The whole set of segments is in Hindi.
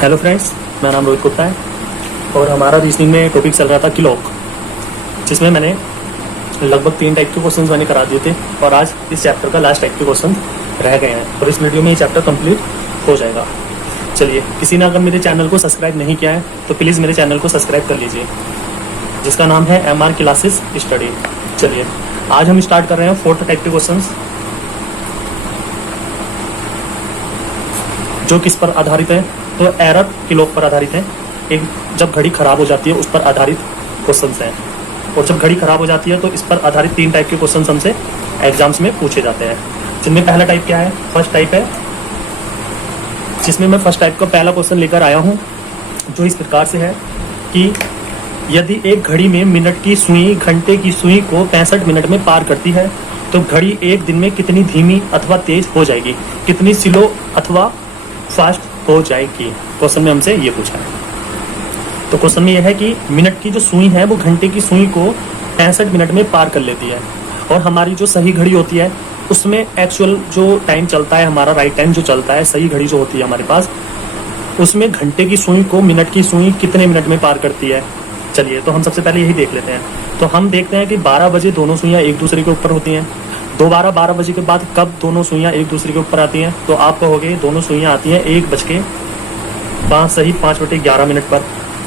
हेलो फ्रेंड्स, मेरा नाम रोहित गुप्ता है और हमारा रीजनिंग में टॉपिक चल रहा था क्लॉक, जिसमें मैंने लगभग 3 टाइप के क्वेश्चंस मैंने करा दिए थे और आज इस चैप्टर का लास्ट टाइप के क्वेश्चन रह गए हैं और इस वीडियो में ये चैप्टर कंप्लीट हो जाएगा। चलिए, किसी ने अगर मेरे चैनल को सब्सक्राइब नहीं किया है तो प्लीज़ मेरे चैनल को सब्सक्राइब कर लीजिए, जिसका नाम है MR क्लासेस स्टडी। चलिए, आज हम स्टार्ट कर रहे हैं 4th टाइप के क्वेश्चन, जो किस पर आधारित है तो एरर क्लॉक पर आधारित है। एक जब घड़ी खराब हो जाती है उस पर आधारित क्वेश्चंस हैं, और जब घड़ी खराब हो जाती है तो इस पर आधारित 3 टाइप के क्वेश्चंस हमसे एग्जाम्स में पूछे जाते हैं। जिनमें पहला टाइप क्या है, फर्स्ट टाइप है, जिसमें मैं फर्स्ट टाइप का पहला क्वेश्चन लेकर आया हूँ, जो इस प्रकार से है कि यदि एक घड़ी में मिनट की सुई घंटे की सुई को 65 मिनट में पार करती है तो घड़ी एक दिन में कितनी धीमी अथवा तेज हो जाएगी, कितनी स्लो अथवा फास्ट हो जाएगी। क्वेश्चन में हमसे ये पूछा है। तो क्वेश्चन में यह है कि मिनट की जो सुई है वो घंटे की सुई को 65 मिनट में पार कर लेती है, और हमारी जो सही घड़ी होती है उसमें एक्चुअल जो टाइम चलता है, हमारा राइट टाइम जो चलता है, सही घड़ी जो होती है हमारे पास, उसमें घंटे की सुई को मिनट की सुई कितने मिनट में पार करती है। चलिए, तो हम सबसे पहले यही देख लेते हैं। तो हम देखते हैं कि 12 बजे दोनों सुइयाँ एक दूसरे के ऊपर होती हैं। दोबारा 12 बजे के बाद कब दोनों सुइयाँ एक दूसरे के ऊपर आती हैं, तो आप कहोगे दोनों सुइयाँ आती हैं 1:05 पर।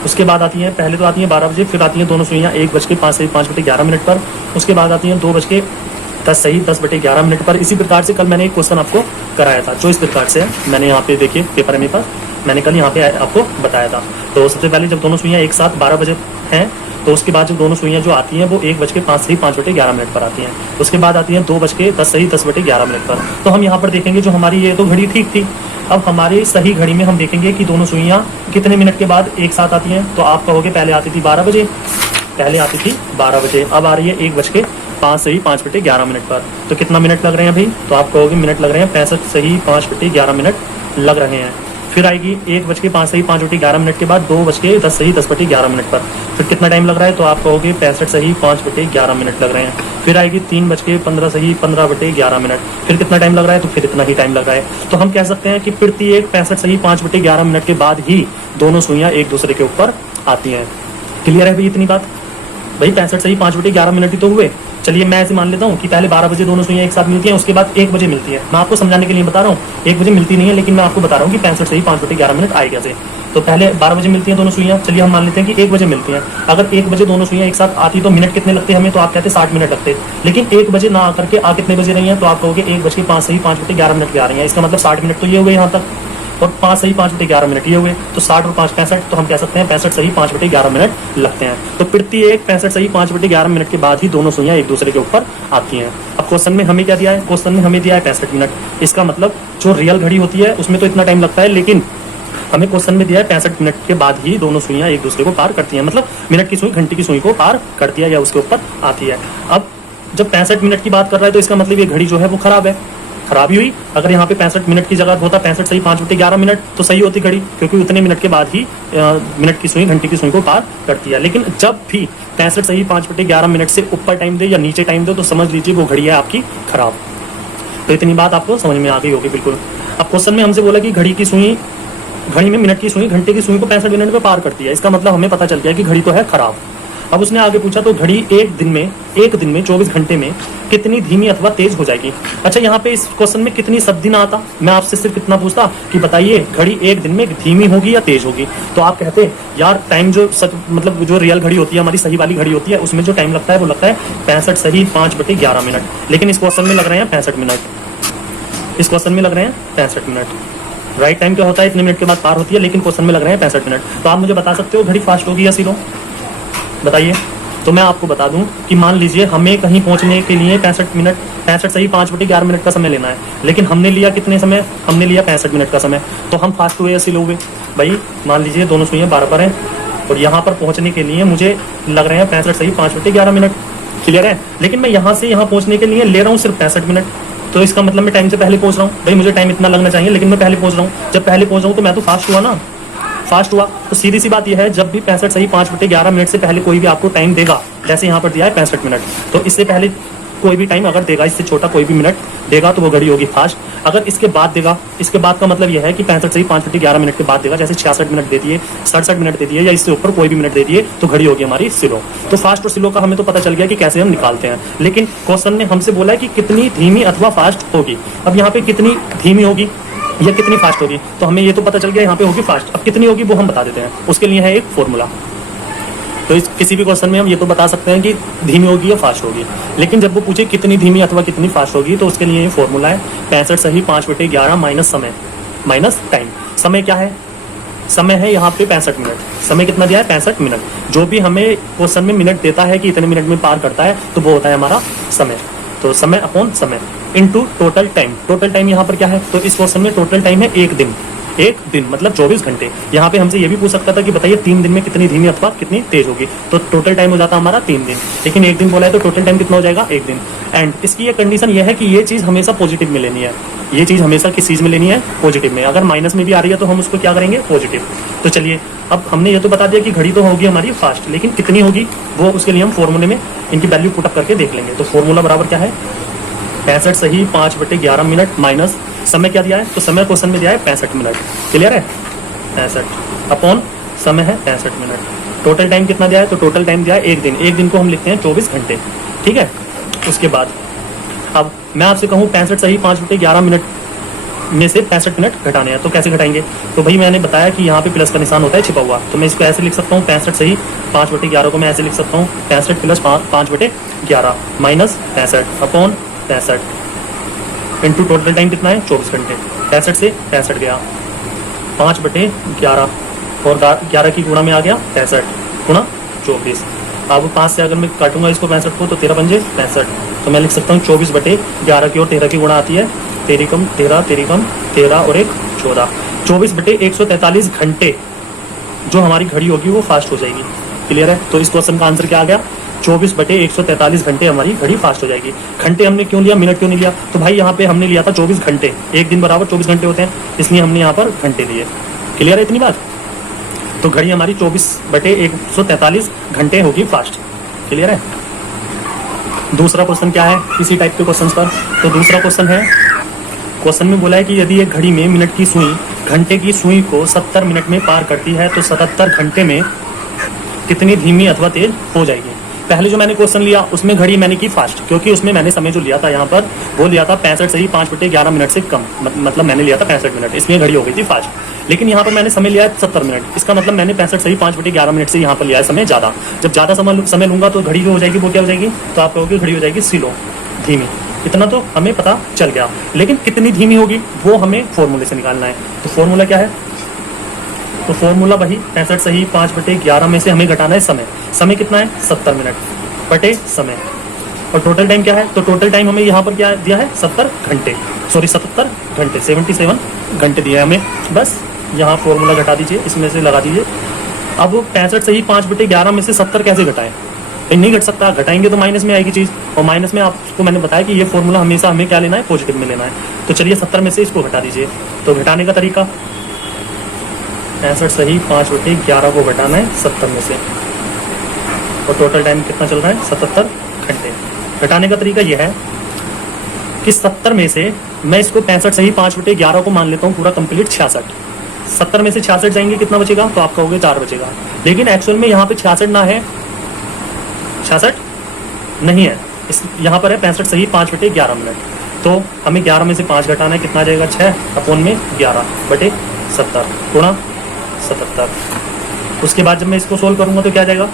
उसके बाद आती हैं, पहले तो आती हैं 12 बजे, फिर आती हैं दोनों सुइयाँ 1:05 पर। उसके बाद आती हैं 2:10 पर। इसी प्रकार से कल मैंने एक क्वेश्चन आपको कराया था, जो इस प्रकार से है। मैंने यहाँ पे देखिए पेपर है मेरे पास, मैंने कल यहाँ पे आपको बताया था। तो सबसे पहले जब दोनों सुइयाँ एक साथ 12 बजे हैं तो उसके बाद जब दोनों सुइयाँ जो आती हैं वो 1:05 पर आती हैं। उसके बाद आती हैं 2:10 पर। तो हम यहाँ पर देखेंगे जो हमारी ये तो घड़ी ठीक थी। अब हमारी सही घड़ी में हम देखेंगे कि दोनों सुइयाँ कितने मिनट के बाद एक साथ आती हैं। तो आप कहोगे पहले आती थी 12 बजे, अब आ रही है 1:05 पर। तो कितना मिनट लग रहे हैं भाई, तो आप कहोगे मिनट लग रहे हैं 65:05 लग रहे हैं। फिर आएगी 1:05 के बाद 2:10 पर। फिर कितना टाइम लग रहा है, तो आप कहोगे 65:05 लग रहे हैं। फिर आएगी 3:15 फिर कितना टाइम लग रहा है, तो फिर इतना ही टाइम लग रहा है। तो हम कह सकते हैं कि फिरती एक 65:05 के बाद ही दोनों सुइयाँ एक दूसरे के ऊपर आती हैं। क्लियर है भाई इतनी बात? भाई 65:05 ही तो हुए। चलिए, मैं ऐसे मान लेता हूँ कि पहले 12 बजे दोनों सुइयाँ एक साथ मिलती हैं, उसके बाद 1 बजे मिलती है। मैं आपको समझाने के लिए बता रहा हूँ, 1 बजे मिलती नहीं है, लेकिन मैं आपको बता रहा हूँ कि 65:05 आए कैसे। तो पहले 12 बजे मिलती हैं दोनों सुइयाँ। चलिए, हम मान लेते हैं कि 1 बजे मिलती हैं। अगर 1 बजे दोनों सुइयाँ एक साथ आती तो मिनट कितने लगते हमें, तो आप कहते 60 मिनट लगते। लेकिन 1 बजे ना आकर के कितने बजे रही हैं, तो आप कहोगे 1:05 पे आ रही हैं। इसका मतलब 60 मिनट तो ये हुए यहाँ तक, और 5:05 ये हुए। तो 60 और 5 65, तो हम कह सकते हैं 65:05 लगते हैं। तो प्रति एक 65:05 के बाद ही दोनों सुइयाँ एक दूसरे के ऊपर आती हैं। अब क्वेश्चन में हमें क्या दिया है, क्वेश्चन में हमें दिया है 65 मिनट। इसका मतलब जो रियल घड़ी होती है उसमें तो इतना टाइम लगता है, लेकिन हमें क्वेश्चन में दिया है 65 मिनट के बाद ही दोनों सुइयाँ एक दूसरे को पार करती हैं। मतलब मिनट की सुई घंटे की सुई को पार करती है या उसके ऊपर आती है। अब जब 65 मिनट की बात कर रहा है तो इसका मतलब ये घड़ी जो है वो खराब है, खराबी हुई। अगर यहाँ पे 65 मिनट की जगह होता 65:05 तो सही होती घड़ी, क्योंकि उतने मिनट के बाद ही मिनट की सुई घंटे की सुई को पार करती है। लेकिन जब भी 65:05 से ऊपर टाइम दे या नीचे टाइम दे तो समझ लीजिए वो घड़ी है आपकी खराब। तो इतनी बात आपको समझ में आ गई होगी बिल्कुल। अब क्वेश्चन में हमसे बोला कि घड़ी में मिनट की सुई घंटे की सुई को 65 मिनट में पार करती है। इसका मतलब हमें पता चल गया कि घड़ी तो है खराब। अब उसने आगे पूछा तो घड़ी एक दिन में 24 घंटे में कितनी धीमी अथवा तेज हो जाएगी। अच्छा, यहाँ पे इस क्वेश्चन में कितनी शब्द ना आता, मैं आपसे सिर्फ इतना पूछता कि बताइए घड़ी एक दिन में धीमी होगी या तेज होगी। तो आप कहते यार टाइम जो मतलब जो रियल घड़ी होती है, हमारी सही वाली घड़ी होती है, उसमें जो टाइम लगता है वो लगता है 65:05 लेकिन इस क्वेश्चन में लग रहे हैं 65 मिनट। इस क्वेश्चन में लग रहे हैं 65 मिनट। राइट टाइम क्या होता है, इतने मिनट के बाद पार होती है, लेकिन क्वेश्चन में लग रहे हैं 65 मिनट। तो आप मुझे बता सकते हो घड़ी फास्ट होगी या स्लो, बताइए। तो मैं आपको बता दूं कि मान लीजिए हमें कहीं पहुंचने के लिए 65:05 का समय लेना है, लेकिन हमने लिया कितने समय, हमने लिया 65 मिनट का समय। तो हम फास्ट हुए या स्लो हुए? भाई मान लीजिए दोनों सुइयां 12 पर हैं और यहाँ पर पहुंचने के लिए मुझे लग रहे हैं 65:05। क्लियर है? लेकिन मैं यहाँ से यहाँ पहुंचने के लिए ले रहा हूँ सिर्फ 65 मिनट। तो इसका मतलब मैं टाइम से पहले पहुंच रहा हूँ। भाई मुझे टाइम इतना लगना चाहिए, लेकिन मैं पहले पहुंच रहा हूँ। जब पहले पहुंच रहा हूँ तो मैं तो फास्ट हुआ ना, फास्ट हुआ। तो सीधी सी बात यह है, जब भी 65:05 से पहले कोई भी आपको टाइम देगा, जैसे यहाँ पर दिया है 65 मिनट, तो इससे पहले कोई भी टाइम अगर देगा इससे छोटा कोई भी मिनट देगा तो वो घड़ी होगी फास्ट। अगर इसके बाद देगा, इसके बाद का मतलब यह है कि 65 सही 5/11 के बाद देगा, जैसे 66 मिनट दे दिए, 67 मिनट दे दिए या इससे ऊपर कोई भी मिनट दे दिए तो घड़ी होगी हमारी स्लो। तो फास्ट और स्लो का हमें तो पता चल गया कि कैसे हम निकालते हैं, लेकिन क्वेश्चन ने हमसे बोला है कि कितनी धीमी अथवा फास्ट होगी। अब यहाँ पे कितनी धीमी होगी या कितनी फास्ट होगी, तो हमें ये तो पता चल गया यहाँ पे होगी फास्ट। अब कितनी होगी वो हम बता देते हैं, उसके लिए है एक फॉर्मूला। तो इस किसी भी क्वेश्चन में हम ये तो बता सकते हैं कि धीमी होगी या फास्ट होगी, लेकिन जब वो पूछे कितनी धीमी अथवा कितनी फास्ट होगी तो उसके लिए ये फॉर्मूला है 65 सही 5/11 माइनस समय माइनस टाइम। समय क्या है, समय है यहाँ पे 65 मिनट। समय कितना दिया है 65 मिनट। जो भी हमें क्वेश्चन में मिनट देता है कि इतने मिनट में पार करता है तो वो होता है हमारा समय। तो समय अपॉन समय into total time. Total time यहाँ पर क्या है, तो इस क्वेश्चन में टोटल टाइम है एक दिन। एक दिन मतलब 24 घंटे। यहाँ पे हमसे ये भी पूछ सकता था कि बताइए 3 दिन में कितनी धीमी अथवा कितनी तेज होगी, तो टोटल टाइम हो जाता हमारा 3 दिन। लेकिन एक दिन बोला है तो टोटल टाइम कितना हो जाएगा, एक दिन। एंड इसकी ये कंडीशन ये है कि ये चीज हमेशा पॉजिटिव में लेनी है। ये चीज हमेशा किस चीज में लेनी है, पॉजिटिव में। अगर माइनस में भी आ रही है तो हम उसको क्या करेंगे, पॉजिटिव। तो चलिए अब हमने ये तो बता दिया कि घड़ी तो होगी हमारी फास्ट, लेकिन कितनी होगी वो उसके लिए हम फॉर्मूले में इनकी वैल्यू पुटअप करके देख लेंगे। तो फॉर्मूला बराबर क्या है, 65 सही 5/11 मिनट माइनस समय क्या दिया है, तो समय क्वेश्चन में दिया है 65 मिनट। क्लियर है, 65 अपॉन समय है 65 मिनट। टोटल टाइम कितना दिया है, तो टोटल टाइम दिया है एक दिन। एक दिन को हम लिखते हैं 24 घंटे। ठीक है, उसके बाद अब मैं आपसे कहूँ 65 सही 5/11 मिनट में से 65 मिनट घटाने हैं, तो कैसे घटाएंगे। तो भाई मैंने बताया कि यहाँ पे प्लस का निशान होता है छिपा हुआ, तो मैं इसको ऐसे लिख सकता हूँ 65 सही 5/11 को मैं ऐसे लिख सकता हूँ 65 plus 5/11 minus 65 upon 65 into total time कितना है 24 घंटे। 65 से 65 गया 5/11 और 11 की गुणा में आ गया 65 गुणा 24। अब 5 से अगर मैं काटूंगा इसको 65 को तो 13 पंजे 65, तो मैं लिख सकता हूँ 24/11 की और 13 की गुणा आती है 13 कम 13 13 कम 13 और 1 14। 24/143 घंटे जो हमारी घड़ी होगी वो फास्ट हो जाएगी। क्लियर है, तो इस क्वेश्चन का आंसर क्या आ गया, 24/143 घंटे हमारी घड़ी फास्ट हो जाएगी। घंटे हमने क्यों लिया, मिनट क्यों नहीं लिया, तो भाई यहाँ पे हमने लिया था 24 घंटे। एक दिन बराबर 24 घंटे होते हैं, इसलिए हमने यहाँ पर घंटे लिए। क्लियर है इतनी बात, तो घड़ी हमारी 24/143 घंटे होगी फास्ट। क्लियर है। दूसरा क्वेश्चन क्या है इसी टाइप के क्वेश्चन पर, तो दूसरा क्वेश्चन है, क्वेश्चन में बोला है कि यदि एक घड़ी में मिनट की सुई घंटे की सुई को 70 मिनट में पार करती है तो 77 घंटे में कितनी धीमी अथवा तेज हो जाएगी। पहले जो मैंने क्वेश्चन लिया उसमें घड़ी मैंने की फास्ट, क्योंकि उसमें मैंने समय जो लिया था यहाँ पर वो लिया था 65 सही 5/11 मिनट से कम, मतलब मैंने लिया था 65 मिनट, इसलिए घड़ी हो गई थी फास्ट। लेकिन यहाँ पर मैंने समय लिया है 70 मिनट, इसका मतलब मैंने 65 सही 5/11 मिनट से यहाँ पर लिया है समय ज़्यादा। जब ज़्यादा समय लूंगा तो घड़ी जो हो जाएगी वो क्या हो जाएगी, तो आप कहोगे घड़ी हो जाएगी स्लो, धीमी। इतना तो हमें पता चल गया, लेकिन कितनी धीमी होगी वो हमें फॉर्मूले से निकालना है। तो फॉर्मूला क्या है, तो फॉर्मूला वही 65 सही 5/11 में से हमें घटाना है समय। समय कितना है 70 मिनट बटे समय, और टोटल टाइम क्या है, तो टोटल टाइम हमें यहाँ पर क्या दिया है 77 घंटे 77 घंटे दिया है हमें। बस यहाँ फॉर्मूला घटा दीजिए, इसमें से लगा दीजिए। अब 65 सही 5/11 में से 70 कैसे घटाएं, नहीं घट सकता, घटाएंगे तो माइनस में आएगी चीज़, और माइनस में आपको मैंने बताया कि ये फॉर्मूला हमेशा हमें क्या लेना है, पॉजिटिव में लेना है। तो चलिए 70 में से इसको घटा दीजिए। तो घटाने का तरीका 65 सही 5/11 को घटाना है 70 में से, और टोटल टाइम कितना चल रहा है 77 घंटे। घटाने का तरीका यह है कि 70 में से मैं इसको 65 सही 5/11 को मान लेता हूँ पूरा कंप्लीट 66। 70 में से 66 जाएंगे कितना बचेगा, तो आप कहोगे 4 बचेगा, लेकिन एक्चुअल में यहाँ पे 66 ना है, 66 नहीं है, इस यहाँ पर है 65 सही 5/11 मिनट। तो हमें 11 में से 5 घटाना है, कितना जाएगा 6 अपॉन में 11/70 गुणा 77। उसके बाद जब मैं इसको सोल्व करूंगा तो क्या जाएगा,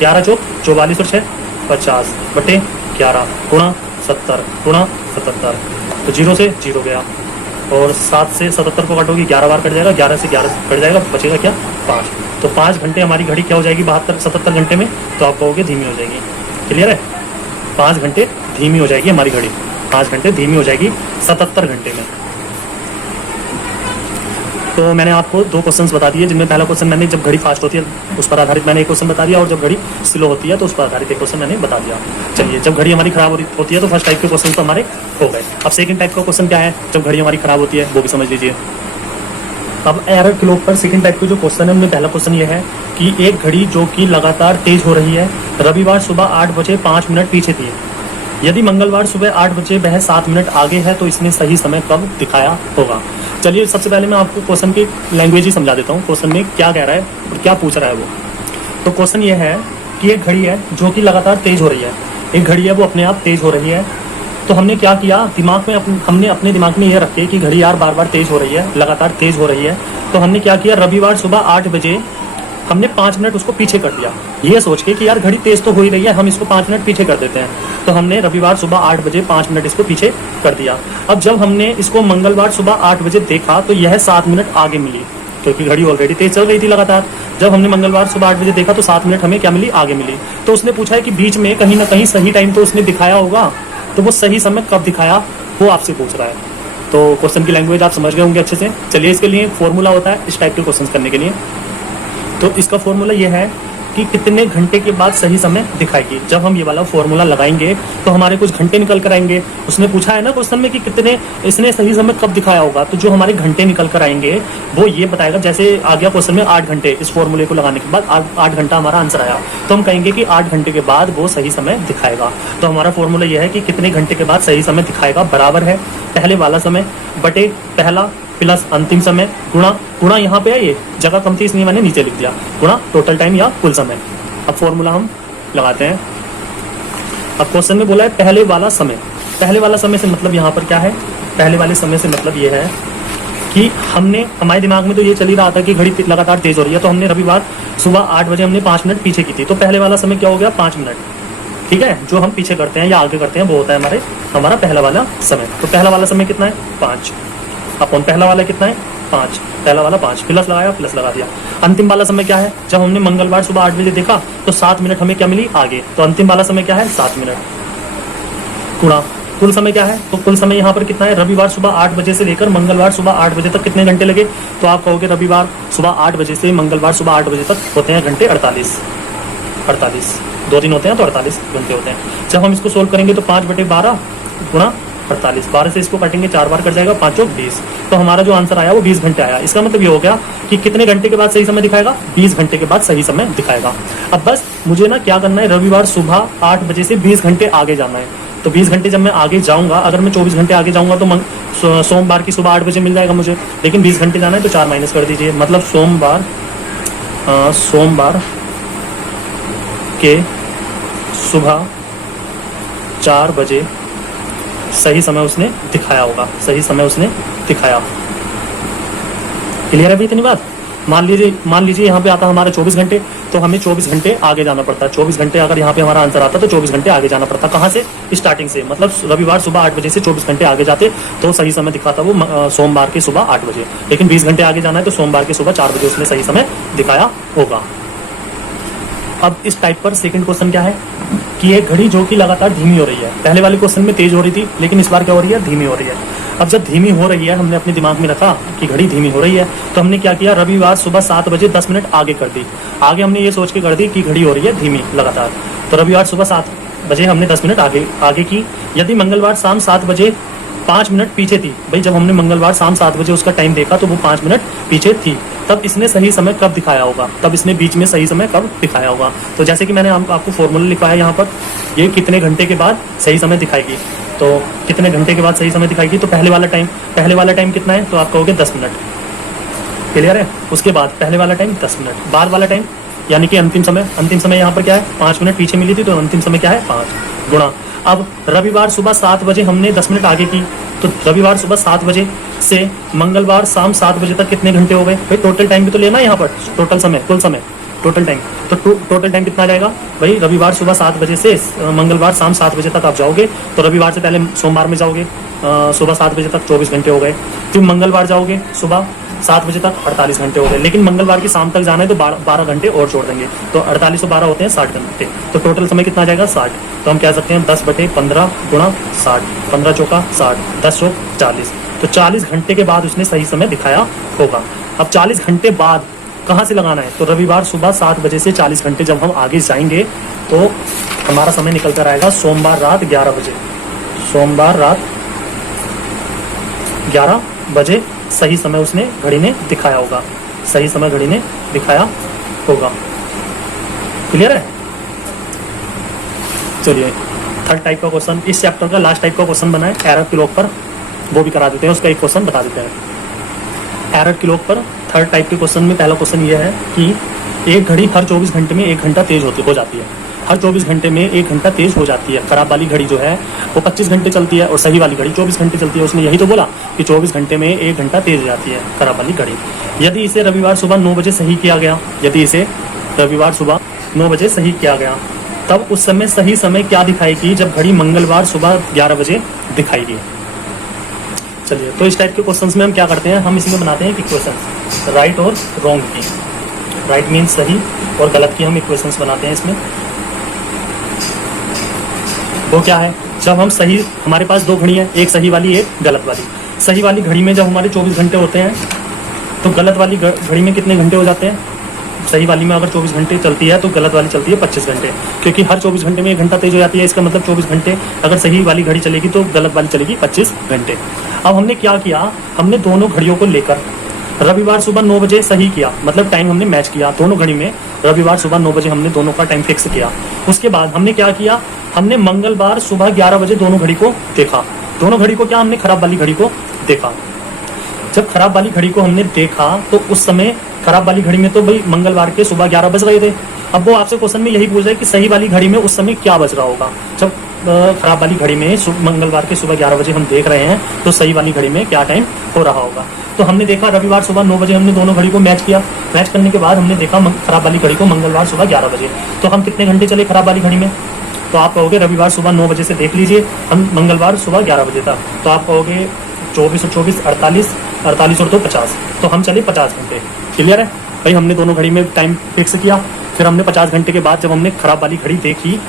11 चौक 44 और 6 50/11 गुणा 70 गुणा 77। तो 0 से 0 गया, और 7 से 77 को काटोगे 11 बार कट जाएगा, 11 से 11 कट जाएगा, बचेगा क्या 5। तो 5 घंटे हमारी घड़ी क्या हो जाएगी 72-77 घंटे में, तो आप कहोगे धीमी हो जाएगी। क्लियर है, 5 घंटे धीमी हो जाएगी हमारी घड़ी, 5 घंटे धीमी हो जाएगी 77 घंटे में। तो मैंने आपको 2 क्वेश्चंस बता दिए, जिनमें पहला क्वेश्चन मैंने जब घड़ी फास्ट होती है उस पर आधारित मैंने एक क्वेश्चन बता दिया, और जब घड़ी स्लो होती है तो उस पर आधारित एक क्वेश्चन मैंने बता दिया। चलिए, जब घड़ी हमारी खराब होती है तो फर्स्ट टाइप के क्वेश्चन तो हमारे हो गए। अब सेकंड टाइप का क्वेश्चन क्या है, जब घड़ी हमारी खराब होती है वो भी समझ लीजिए। अब एरर क्लॉक पर सेकंड टाइप का जो क्वेश्चन है उनमें पहला क्वेश्चन ये है कि एक घड़ी जो कि लगातार तेज हो रही है रविवार सुबह 8 बजे 5 मिनट पीछे थी, यदि मंगलवार सुबह 8 बजे वह 7 मिनट आगे है तो इसने सही समय कब दिखाया होगा। चलिए सबसे पहले मैं आपको क्वेश्चन की लैंग्वेज ही समझा देता हूँ, क्वेश्चन में क्या कह रहा है और क्या पूछ रहा है वो। तो क्वेश्चन ये है कि एक घड़ी है जो कि लगातार तेज हो रही है, एक घड़ी है वो अपने आप तेज हो रही है। तो हमने क्या किया, दिमाग में हमने अपने दिमाग में ये रखे कि घड़ी यार बार बार तेज हो रही है, लगातार तेज हो रही है। तो हमने क्या किया, रविवार सुबह 8 बजे हमने 5 मिनट उसको पीछे कर दिया, ये सोच के कि यार घड़ी तेज तो हो ही रही है, हम इसको 5 मिनट पीछे कर देते हैं। तो हमने रविवार सुबह 8 बजे 5 मिनट इसको पीछे कर दिया। अब जब हमने इसको मंगलवार सुबह 8 बजे देखा तो यह 7 मिनट आगे मिली, क्योंकि घड़ी ऑलरेडी तेज चल रही थी लगातार। जब हमने मंगलवार सुबह 8 बजे देखा तो 7 मिनट हमें क्या मिली, आगे मिली। तो उसने पूछा है कि बीच में कहीं ना कहीं सही टाइम तो उसने दिखाया होगा, तो वो सही समय कब दिखाया वो आपसे पूछ रहा है। तो क्वेश्चन की लैंग्वेज आप समझ गए होंगे अच्छे से। चलिए इसके लिए एक फॉर्मूला होता है इस टाइप के क्वेश्चन करने के लिए। तो इसका फॉर्मूला ये है कि कितने घंटे के बाद सही समय दिखाएगी। जब हम ये वाला फॉर्मूला लगाएंगे तो हमारे कुछ घंटे निकल कर आएंगे। उसने पूछा है ना क्वेश्चन में कि कितने इसने सही समय कब दिखाया होगा, तो जो हमारे घंटे निकल कर आएंगे वो ये बताएगा। जैसे आ गया क्वेश्चन में 8 घंटे, इस फॉर्मूले को लगाने के बाद 8 घंटा हमारा आंसर आया, तो हम कहेंगे कि 8 घंटे के बाद वो सही समय दिखाएगा। तो हमारा फॉर्मूला ये है कि कितने घंटे के बाद सही समय दिखाएगा बराबर है पहले वाला समय बटे पहला प्लस अंतिम समय गुणा गुणा यहाँ पे है, ये जगह कम थी इसलिए मैंने नीचे लिख दिया, गुणा टोटल टाइम या कुल समय। अब फॉर्मूला हम लगाते हैं। अब क्वेश्चन में बोला है पहले वाला समय। पहले वाला समय से मतलब यहाँ पर क्या है, पहले वाले समय से मतलब ये है कि हमने हमारे दिमाग में तो ये चल ही रहा था कि घड़ी लगातार तेज हो रही है, तो हमने रविवार सुबह 8 बजे हमने 5 मिनट पीछे की थी, तो पहले वाला समय क्या हो गया, 5 मिनट। ठीक है, जो हम पीछे करते हैं या आगे करते हैं वो होता है हमारा पहला वाला समय। तो पहला वाला समय कितना है, 5 अपन पहला वाला कितना है, 5, पहला वाला 5 प्लस लगाया, प्लस लगा दिया। अंतिम वाला समय क्या है, जब हमने मंगलवार सुबह 8 बजे देखा तो 7 मिनट हमें क्या मिली आगे, तो अंतिम वाला समय क्या है, 7 मिनट गुणा कुल समय क्या है। तो कुल समय यहाँ पर कितना है, रविवार सुबह 8 बजे से लेकर मंगलवार सुबह 8 बजे तक कितने घंटे लगे, तो आप कहोगे रविवार सुबह 8 बजे से मंगलवार सुबह 8 बजे तक होते हैं घंटे 48, 2 दिन होते हैं तो 48 घंटे होते हैं। जब हम इसको सोल्व करेंगे तो 5/12 गुणा 48, 12 से इसको काटेंगे 4 बार कट जाएगा, 5 और 20, तो हमारा जो आंसर आया वो 20 घंटे आया। इसका मतलब ये हो गया कि कितने घंटे के बाद सही समय दिखाएगा, 20 घंटे के बाद सही समय दिखाएगा। अब बस मुझे ना क्या करना है, रविवार सुबह 8 बजे से 20 घंटे आगे जाना है। तो 20 घंटे जब मैं आगे जाऊंगा, अगर मैं 24 घंटे आगे जाऊंगा तो सोमवार की सुबह 8 बजे मिल जाएगा मुझे, लेकिन 20 घंटे जाना है तो 4 माइनस कर दीजिए, मतलब सोमवार के सुबह 4 बजे सही समय उसने दिखाया होगा, सही समय उसने दिखाया। क्लियर है भाई इतनी बात। मान लीजिए यहाँ पे आता हमारा 24 घंटे, तो हमें 24 घंटे आगे जाना पड़ता है। 24 घंटे अगर यहाँ पे हमारा आंसर आता तो 24 घंटे आगे जाना पड़ता। कहाँ से, स्टार्टिंग से, मतलब रविवार सुबह 8 बजे से 24 घंटे आगे जाते तो सही समय दिखाता वो सोमवार के सुबह 8 बजे। लेकिन 20 घंटे आगे जाना है तो सोमवार के सुबह 4 बजे उसने सही समय दिखाया होगा। अब इस टाइप पर सेकंड क्वेश्चन क्या है कि एक घड़ी जो कि लगातार धीमी हो रही है, पहले वाले क्वेश्चन में तेज हो रही थी लेकिन इस बार क्या हो रही है, धीमी हो रही है। अब जब धीमी हो रही है, हमने अपने दिमाग में रखा कि घड़ी धीमी हो रही है, तो हमने क्या किया, रविवार सुबह 7 बजे 10 मिनट आगे कर दी। आगे हमने ये सोच के कर दी कि घड़ी हो रही है धीमी लगातार, तो रविवार सुबह 7 बजे हमने 10 मिनट आगे की। यदि मंगलवार शाम 7 बजे 5 मिनट पीछे थी, भाई जब हमने मंगलवार शाम 7 बजे उसका टाइम देखा तो वो 5 मिनट पीछे थी, तब इसने सही समय कब दिखाया होगा, तब इसने बीच में सही समय कब दिखाया होगा। तो जैसे कि मैंने आपको फॉर्मूला लिखा है यहाँ पर, ये कितने घंटे के बाद सही समय दिखाएगी, तो कितने घंटे के बाद सही समय दिखाएगी, तो पहले वाला टाइम कितना है, तो आप कहोगे 10 मिनट। क्लियर है। उसके बाद पहले वाला टाइम 10 मिनट, बाद वाला टाइम यानी कि अंतिम समय यहाँ पर क्या है, 5 मिनट पीछे मिली थी, तो अंतिम समय क्या है, 5 गुणा। अब रविवार सुबह 7 बजे हमने 10 मिनट आगे की, तो रविवार सुबह 7 बजे से मंगलवार शाम 7 बजे तक कितने घंटे हो गए, भाई टोटल टाइम भी तो लेना है यहाँ पर, टोटल समय, कुल समय, टोटल टाइम। तो टोटल टाइम कितना जाएगा भाई, रविवार सुबह 7 बजे से मंगलवार शाम 7 बजे तक आप जाओगे, तो रविवार से पहले सोमवार में जाओगे, सुबह 7 बजे तक 24 घंटे हो गए। फिर मंगलवार जाओगे सुबह 7 बजे तक 48 घंटे हो गए, लेकिन मंगलवार की शाम तक जाना है तो 12 घंटे और जोड़ देंगे, तो 48 और 12 होते हैं 60 घंटे। तो टोटल समय कितना आ जाएगा, 60। तो हम कह सकते हैं 10/15 गुणा 60, 15 चौका 60, 10 चौक 40, तो 40 घंटे के बाद उसने सही समय दिखाया होगा। अब 40 घंटे बाद कहाँ से लगाना है, तो रविवार सुबह 7 बजे से 40 घंटे जब हम आगे जाएंगे तो हमारा समय निकल कर आएगा सोमवार रात 11 बजे। सोमवार रात 11 बजे सही समय उसने घड़ी ने दिखाया होगा, सही समय घड़ी ने दिखाया होगा। क्लियर है। चलिए थर्ड टाइप का क्वेश्चन, इस चैप्टर का लास्ट टाइप का क्वेश्चन बना है एरर क्लॉक पर, वो भी करा देते हैं, उसका एक क्वेश्चन बता देते हैं। एरर क्लॉक पर थर्ड टाइप के क्वेश्चन में पहला क्वेश्चन ये है कि एक घड़ी हर 24 घंटे में 1 घंटा तेज हो जाती है। हर 24 घंटे में 1 घंटा तेज हो जाती है। खराब वाली घड़ी जो है वो 25 घंटे चलती है और सही वाली घड़ी 24 घंटे चलती है। उसने यही तो बोला कि 24 घंटे में 1 घंटा तेज हो जाती है खराब वाली घड़ी। यदि इसे रविवार सुबह 9 बजे सही किया गया, यदि इसे रविवार सुबह 9 बजे सही किया गया, तब उस समय सही समय क्या दिखाएगी जब घड़ी मंगलवार सुबह 11 बजे दिखाएगी। चलिए, तो इस टाइप के क्वेश्चंस में हम क्या करते हैं, हम इसमें बनाते हैं इक्वेशंस राइट और रॉन्ग की। राइट मीन्स सही और गलत की हम इक्वेशंस बनाते हैं इसमें। वो क्या है, जब हम सही, हमारे पास 2 घड़ी है, एक सही वाली एक गलत वाली। सही वाली घड़ी में जब हमारे 24 घंटे होते हैं तो गलत वाली घड़ी में कितने घंटे हो जाते हैं। सही वाली में अगर 24 घंटे चलती है तो गलत वाली चलती है 25 घंटे, क्योंकि हर 24 घंटे में 1 घंटा तेज हो जाती है। इसका मतलब 24 घंटे अगर सही वाली घड़ी चलेगी तो गलत वाली चलेगी 25 घंटे। अब हमने क्या किया, हमने दोनों घड़ियों को लेकर रविवार सुबह 9 बजे सही किया, मतलब टाइम हमने मैच किया दोनों घड़ी में। रविवार सुबह 9 बजे हमने दोनों का टाइम फिक्स किया। उसके बाद हमने क्या किया, हमने मंगलवार सुबह 11 बजे दोनों घड़ी को देखा। दोनों घड़ी को क्या, हमने खराब वाली घड़ी को देखा। जब खराब वाली घड़ी को हमने देखा तो उस समय खराब वाली घड़ी में तो भाई मंगलवार के सुबह 11 बज रहे थे। अब वो आपसे क्वेश्चन में यही पूछ रहा है कि सही वाली घड़ी में उस समय क्या बज रहा होगा। जब खराब वाली घड़ी में मंगलवार के सुबह 11 बजे हम देख रहे हैं तो सही वाली घड़ी में क्या टाइम हो रहा होगा। तो हमने देखा रविवार सुबह 9 बजे हमने दोनों घड़ी को मैच किया। मैच करने के बाद हमने देखा खराब वाली घड़ी को मंगलवार सुबह 11 बजे। तो हम कितने घंटे चले खराब वाली घड़ी में, तो आप कहोगे रविवार सुबह 9 बजे से देख लीजिए हम मंगलवार सुबह 11 बजे तक, तो आप कहोगे 24 और 24 48, 48 और 2 50, तो हम चले 50 घंटे। क्लियर है भाई, हमने दोनों घड़ी में टाइम फिक्स किया। फिर हमने 50 घंटे के बाद जब हमने खराब वाली घड़ी देखी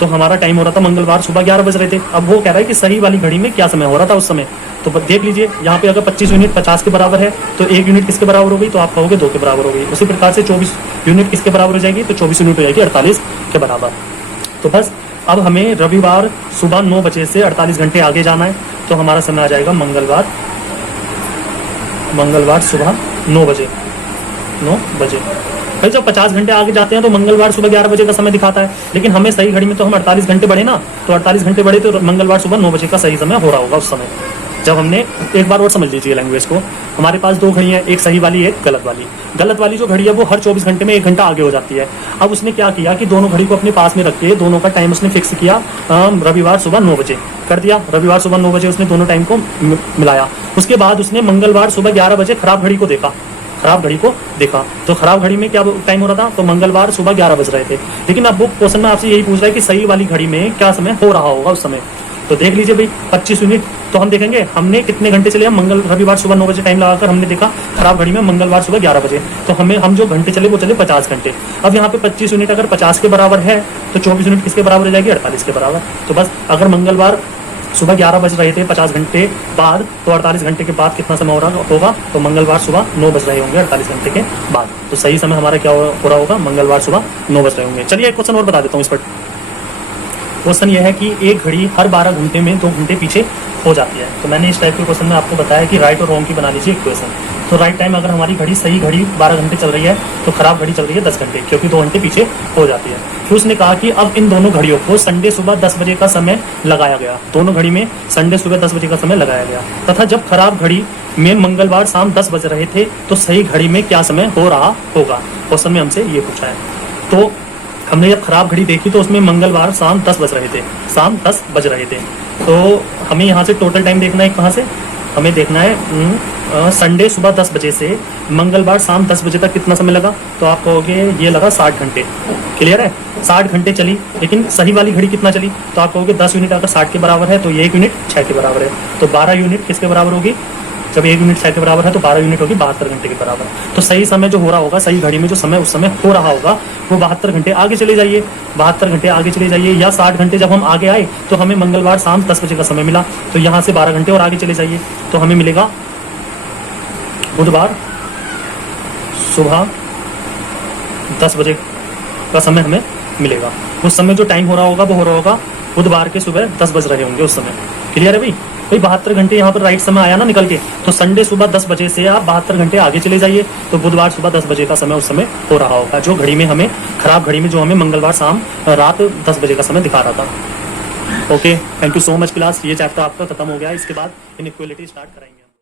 तो हमारा टाइम हो रहा था मंगलवार सुबह 11 बज रहे थे। अब वो कह रहा है कि सही वाली घड़ी में क्या समय हो रहा था उस समय, तो देख लीजिए यहाँ पे अगर 25 यूनिट 50 के बराबर है तो 1 यूनिट किसके बराबर हो गई, तो आप कहोगे 2 के बराबर हो गई। उसी प्रकार से 24 यूनिट किसके बराबर हो जाएगी, तो 24 यूनिट हो जाएगी 48 के बराबर। तो बस अब हमें रविवार सुबह 9 बजे से 48 घंटे आगे जाना है, तो हमारा समय आ जाएगा मंगलवार सुबह 9 बजे। भाई जब 50 घंटे आगे जाते हैं तो मंगलवार सुबह 11 बजे का समय दिखाता है, लेकिन हमें सही घड़ी में तो हम 48 घंटे बढ़े ना, तो 48 घंटे बढ़े तो मंगलवार सुबह 9 बजे का सही समय हो रहा होगा उस समय। जब हमने, एक बार और समझ लीजिए लैंग्वेज को, हमारे पास 2 घड़ी हैं, एक सही वाली एक गलत वाली। गलत वाली जो घड़ी है वो हर 24 घंटे में 1 घंटा आगे हो जाती है। अब उसने क्या किया कि दोनों घड़ी को अपने पास में रख के दोनों का टाइम उसने फिक्स किया रविवार सुबह 9 बजे कर दिया। रविवार सुबह 9 बजे उसने दोनों टाइम को मिलाया। उसके बाद उसने मंगलवार सुबह 11 बजे खराब घड़ी को देखा। तो खराब घड़ी में क्या टाइम हो रहा था, तो मंगलवार सुबह 11 बज रहे थे। लेकिन अब वो क्वेश्चन में आपसे यही पूछ रहा है कि सही वाली घड़ी में क्या समय हो रहा होगा उस समय। तो देख लीजिए भाई 25 यूनिट, तो हम देखेंगे हमने कितने घंटे चले, रविवार सुबह 9 बजे टाइम लगाकर हमने देखा खराब घड़ी में मंगलवार सुबह 11 बजे, तो हम जो घंटे चले वो चले 50 घंटे। अब यहाँ पे 25 यूनिट अगर 50 के बराबर है तो 24 यूनिट किसके बराबर हो जाएगी, 48 के बराबर। तो बस अगर मंगलवार सुबह 11 बज रहे थे 50 घंटे बाद, तो 48 घंटे के बाद कितना समय हो रहा होगा, तो मंगलवार सुबह 9 बज रहे होंगे 48 घंटे के बाद। तो सही समय हमारा क्या हो रहा होगा, मंगलवार सुबह 9 बज रहे होंगे। चलिए एक क्वेश्चन और बता देता हूँ इस पर। क्वेश्चन यह है कि एक घड़ी हर 12 घंटे में 2 घंटे पीछे हो जाती है। तो मैंने इस टाइप के क्वेश्चन में आपको बताया कि राइट और रॉन्ग की बना लीजिए इक्वेशन। तो राइट टाइम अगर हमारी घड़ी, सही घड़ी 12 घंटे चल रही है तो खराब घड़ी चल रही है 10 घंटे, क्योंकि 2 घंटे पीछे हो जाती है। फिर उसने कहा कि अब इन दोनों घड़ियों को संडे सुबह 10 बजे का समय लगाया गया। दोनों घड़ी में संडे सुबह 10 बजे का समय लगाया गया, तथा जब खराब घड़ी में मंगलवार शाम 10 बज रहे थे तो सही घड़ी में क्या समय हो रहा होगा। क्वेश्चन में हमसे ये पूछा है। तो हमने जब खराब घड़ी देखी तो उसमें मंगलवार शाम 10 बज रहे थे। तो हमें यहाँ से टोटल टाइम देखना है, कहाँ से हमें देखना है संडे सुबह 10 बजे से मंगलवार शाम 10 बजे तक कितना समय लगा, तो आप कहोगे ये लगा 60 घंटे। क्लियर है, 60 घंटे चली, लेकिन सही वाली घड़ी कितना चली, तो आप कहोगे 10 यूनिट अगर 60 के बराबर है तो ये 1 यूनिट 6 के बराबर है, तो 12 यूनिट किसके बराबर होगी, जब 1 यूनिट 6 के बराबर है तो 12 यूनिट होगी 72 घंटे के बराबर। तो सही समय जो हो रहा होगा, सही घड़ी में जो समय उस समय हो रहा होगा वो 72 घंटे आगे चले जाइए, 72 घंटे आगे चले जाइए, या 60 घंटे जब हम आगे आए तो हमें मंगलवार शाम 10 बजे का समय मिला, तो यहाँ से 12 घंटे और आगे चले जाइए तो हमें मिलेगा बुधवार सुबह 10 बजे का समय हमें मिलेगा। उस समय जो टाइम हो रहा होगा वो हो रहा होगा बुधवार के सुबह 10 बज रहे होंगे उस समय। क्लियर है भाई, 72 घंटे यहाँ पर राइट समय आया ना निकल के, तो संडे सुबह 10 बजे से आप 72 घंटे आगे चले जाइए तो बुधवार सुबह 10 बजे का समय उस समय हो रहा होगा, जो घड़ी में हमें, खराब घड़ी में जो हमें मंगलवार शाम रात 10 बजे का समय दिखा रहा था। Okay, thank you so much class. ये चैप्टर आपका खत्म हो गया, इसके बाद इनइक्वालिटी स्टार्ट कराएंगे।